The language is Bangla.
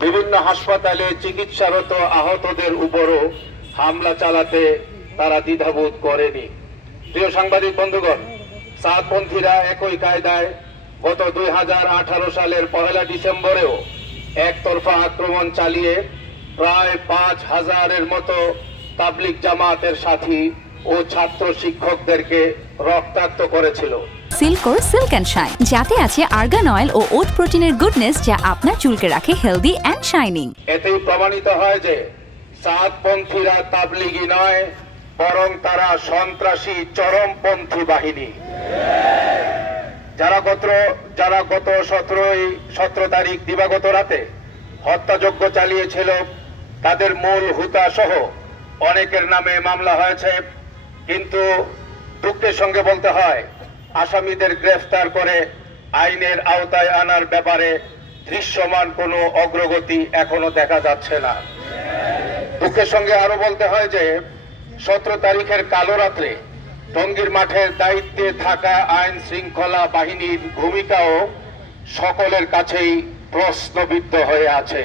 বিভিন্ন হাসপাতালে চিকিৎসারত আহতদের উপরও হামলা চালাতে তারা দ্বিধাবোধ করেনি। প্রিয় সাংবাদিক বন্ধুগণ, সাতপন্থীরা একই কায়দায় গত দুই হাজার আঠারো সালের পহেলা ডিসেম্বরেও একতরফা আক্রমণ চালিয়ে প্রায় পাঁচ হাজারের মতো তাবলিক জামাতের সাথী ও ছাত্র শিক্ষকদেরকে রক্তাক্ত করেছিল। সিল্কোর সিল্ক অ্যান্ড শাইন যাতে আছে আর্গান অয়েল ও ওট প্রোটিনের গুডনেস যা আপনার চুলকে রাখে হেলদি অ্যান্ড শাইনিং এতেই প্রমাণিত হয় যে সাতপন্থীরা তাবলিগি নয়, বরং তারা সন্ত্রাসী চরমপন্থী বাহিনী। যারা গত যারা গত সতেরোই, সতেরো তারিখ দিবাগত রাতে হত্যাযজ্ঞ চালিয়েছিল, তাদের মূল হুতা সহ অনেকের নামে মামলা হয়েছে। কিন্তু দুঃখের সঙ্গে বলতে হয় আসামিদের গ্রেফতার করে আইনের আওতায় আনার ব্যাপারে দৃশ্যমান কোনো অগ্রগতি এখনও দেখা যাচ্ছে না। দুঃখের সঙ্গে আরও বলতে হয় যে, সতেরো তারিখের কালো রাত্রে টঙ্গীর মাঠের দায়িত্বে থাকা আইন শৃঙ্খলা বাহিনীর ভূমিকাও সকলের কাছেই প্রশ্নবিদ্ধ হয়ে আছে।